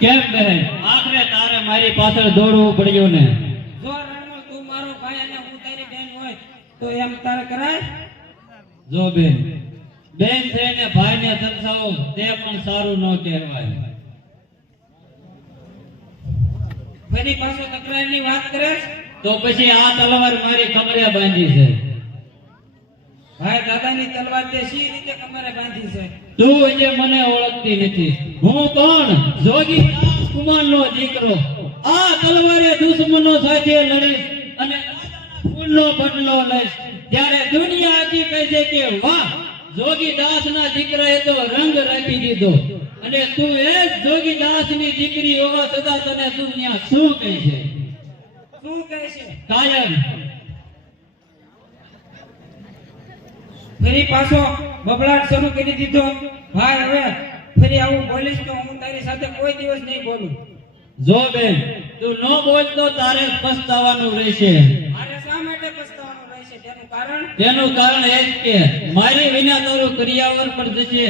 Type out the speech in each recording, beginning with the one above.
કેમ બહેન આખરે તારે મારી પાછળ દોડવું પડ્યું ને. જો રણમલ તું મારો ભાઈ અને હું તારી બેન હોય તો એમ તારે કરાય? જો બેન. બેન થઈને ભાઈને તરસાવો તે પણ સારું ન કહેવાય. ફરી પાછો તકરારની વાત કરે તો પછી આ તલવાર મારી કમરે બાંધી છે. ભાઈ દાદાની તલવાર તે શી રીતે કમરે બાંધી છે? તું હજી મને ઓળખતી નથી હું કોણ? જોગી દાસ કુમારનો દીકરો. આ તલવારે દુશ્મનો સાથે લડીશ અને ફૂલનો બદલો લઈશ ત્યારે દુનિયા આખી કહે છે કે વાહ જોગી દાસના દીકરાએ તો રંગ રાખી દીધો. અને તું એ જોગી જોગી દાસની દીકરી હોવા છતાં તને દુનિયા શું કહે છે? શું કહે છે? કાયમ ફરી પાછો બબડાટ શરૂ કરી દીધો. ભાઈ હવે ફરી આવું બોલીશ તો હું તારી સાથે કોઈ દિવસ નહીં બોલું. જો બેન તું ન બોલ તો તારે જ રહેશે. મારે શા માટે પસ્તાવાનું રહેશે? તેનું કારણ? તેનું કારણ એ જ કે મારી વિના તારું કરિયાવર પણ થશે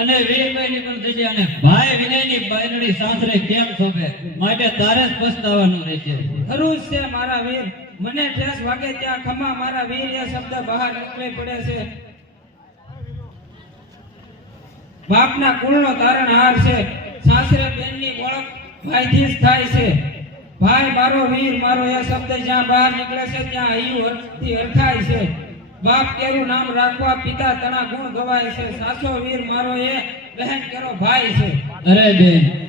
અને વીરભાઈની પણ થશે અને ભાઈ વિનયની બાયનડી સાસરે કેમ શોભે? માટે તારે જ પછતાવાનું રહેશે. ખરું જ છે મારા વીર. મને ઠેસ વાગે ત્યાં ખમા મારા વીર એ શબ્દ બહાર નીકળી પડે છે. બાપના કુળનો તારણહાર છે. સાસરે બેનની ઓળખ ભાઈથી જ થાય છે. ભાઈ, મારો વીર, મારો એ શબ્દ જ્યાં બહાર નીકળે છે, ત્યાં હૈયું અર્થથી અર્થાય છે. બાપ કેરું નામ રાખવા પિતા તણા ગુણ ગવાય છે. સાસો વીર, મારો એ બહેન કેરો ભાઈ છે. અરે બેન,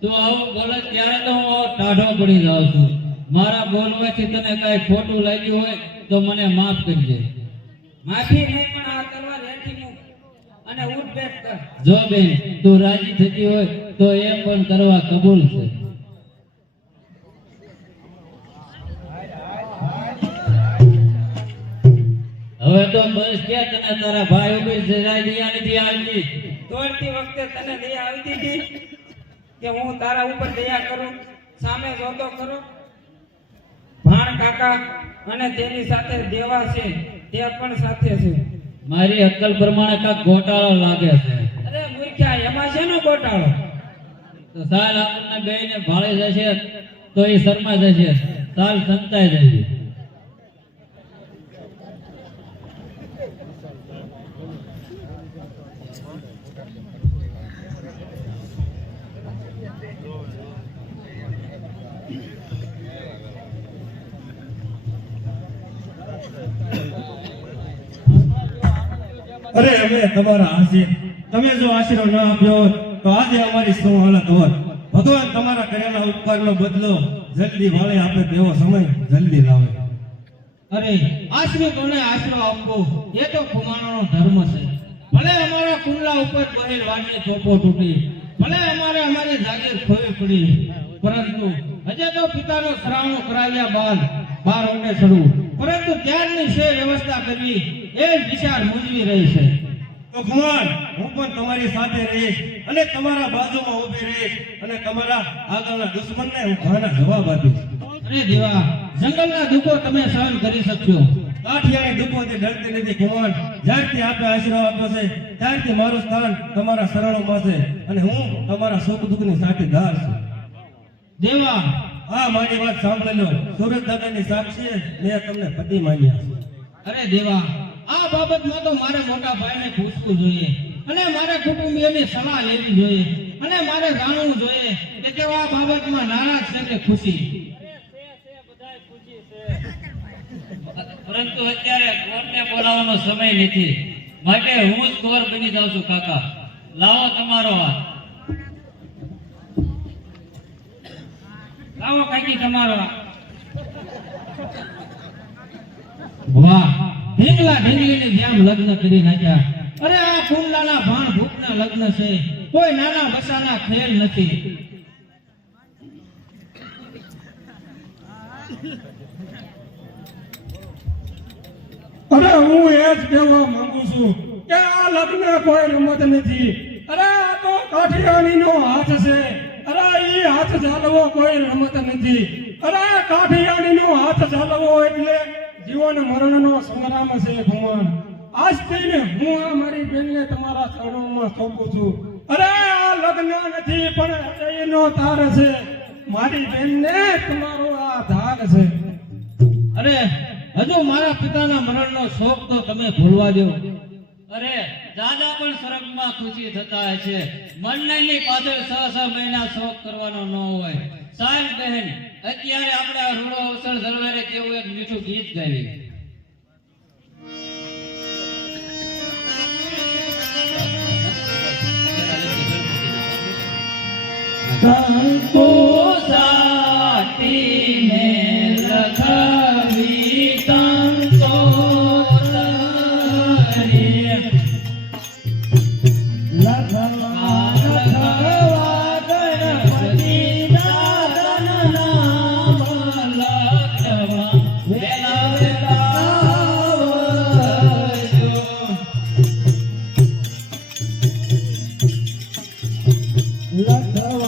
તું આવું બોલે ત્યારે તો હું ટાઢો પડી જાઉં છું. મારા બોલવાથી તને કાંઈ ખોટું લાગ્યું હોય તો મને માફ કરજે. માફી નહીં પણ આ તલવાર હેઠી મૂક અને ઉઠ બેઠ કર. જો બેન તું રાજી થતી હોય તો એ પણ કરવા કબૂલ છે. હવે તો બસ કે તને તારા ભાઈ ઊભી સજાય દિયા નથી આવતી. દોડતી વખતે તને દયા આવી હતી કે હું તારા ઉપર દયા કરું સામે જોતો કરું ભાણ કાકા અને તેની સાથે દેવા છે તે પણ સાથે છે. મારી અક્કલ પ્રમાણે કાક ગોટાળો લાગે છે. અરે મૂર્ખ્યા એમાં છે ને ગોટાળો? તો સાલ આપણને ને ભાળે જશે તો એ શરમા જશે સાલ સંતાઈ જશે અરે, અમે તમારા આશીર. તમે જો આશીર્વાદ ન આપ્યો તો આજે અમારી શું હાલત હોત? ભગવાન તમારા કરેલા ઉપકારનો બદલો જલ્દી વાળે આપે તેવો સમય જલ્દી લાવે. અરે, આશરો કોને આશરો આપવો? એ તો ખુમાણોનો ધર્મ છે. ભલે અમારા કુંડલા ઉપર બહેર વાડની ચોપો તૂટી, ભલે અમારે અમારી જાગીર ખોવી પડી, પરંતુ હજે તો પિતાનો શ્રાવણો કરાવ્યા બાદ બાર ઓટે ચડવું પરંતુ ત્યારની છે વ્યવસ્થા કરવી એ વિચાર મૂંઝવી રહી છે. તો કુમાર હું પણ તમારી સાથે રહીશ અને તમારા બાજુમાં ઊભી રહીશ અને તમારા આગળના દુશ્મનને હું ઘાના જવાબ આપીશ. અરે દેવા જંગલના દુઃખો તમે સહન કરી શકશો. કાઠિયાની દુઃખોથી ડરતી નથી કુમાર. જ્યારથી આપે આશીર્વાદ આપ્યો છે ત્યારથી મારું સ્થાન તમારા શરણોમાં છે અને હું તમારા સુખ દુઃખની સાથીદાર છું. દેવા આ મારી વાત સાંભળી લો સુરત દાદાની સાક્ષી મેં તમને પતિ માન્યા છે. અરે દેવા આ બાબતમાં તો મારે મોટા ભાઈને પૂછવું જોઈએ. અને મારે કુટુંબીઓની સલાહ લેવી જોઈએ. અને મારે જાણવું જોઈએ કે તેઓ આ બાબતમાં નારાજ છે કે ખુશી. પરંતુ અત્યારે કોર્ટને બોલાવવાનો સમય નથી. માટે હું જ કોર બની જાઉં છું કાકા. લાવો તમારો હાથ. લાવો કાકી તમારો. વાહ ઢીંગલા ઢીંગલીની જેમ લગ્ન કરી નાખ્યા. અરે આ કુંડલાના ભાણ ભૂખના લગ્ન છે. કોઈ નાના બસાના ખેલ નથી. અરે હું એ જ કહેવા માંગુ છું કે આ લગ્ન કોઈ રમત નથી. અરે આ તો કાઠિયાણીનો હાથ છે. હાથ ચાલવો કોઈ રમત નથી. અરે કાઠિયાણીનો હાથ ચાલવો એટલે જીવન મરણનો સંગ્રામ છે ભગવાન. આજ થઈને હું આ મારી બેનને તમારા ચરણોમાં સોંપું છું. અરે, આ લગ્ન નથી, પણ નો તાર છે. મારી બેનને તમારો આ ધાર છે. અરે, હજુ મારા પિતાના મરણનો શોખ તો તમે ભૂલવા દો. અરે દાદા પણ સ્વર્ગમાં ખુશી થતા છે. મનની પાછળ છ છ મહિના શોખ કરવાનો ન હોય. સાહેબ બહેન, અત્યારે આપણે આ રૂડો અવસર જળવારે કેવું એક મીઠું ગીત ગાવી કંકુ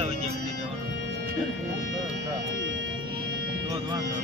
કેટલા વાગ્યા સુધી જવાનું? વાંધો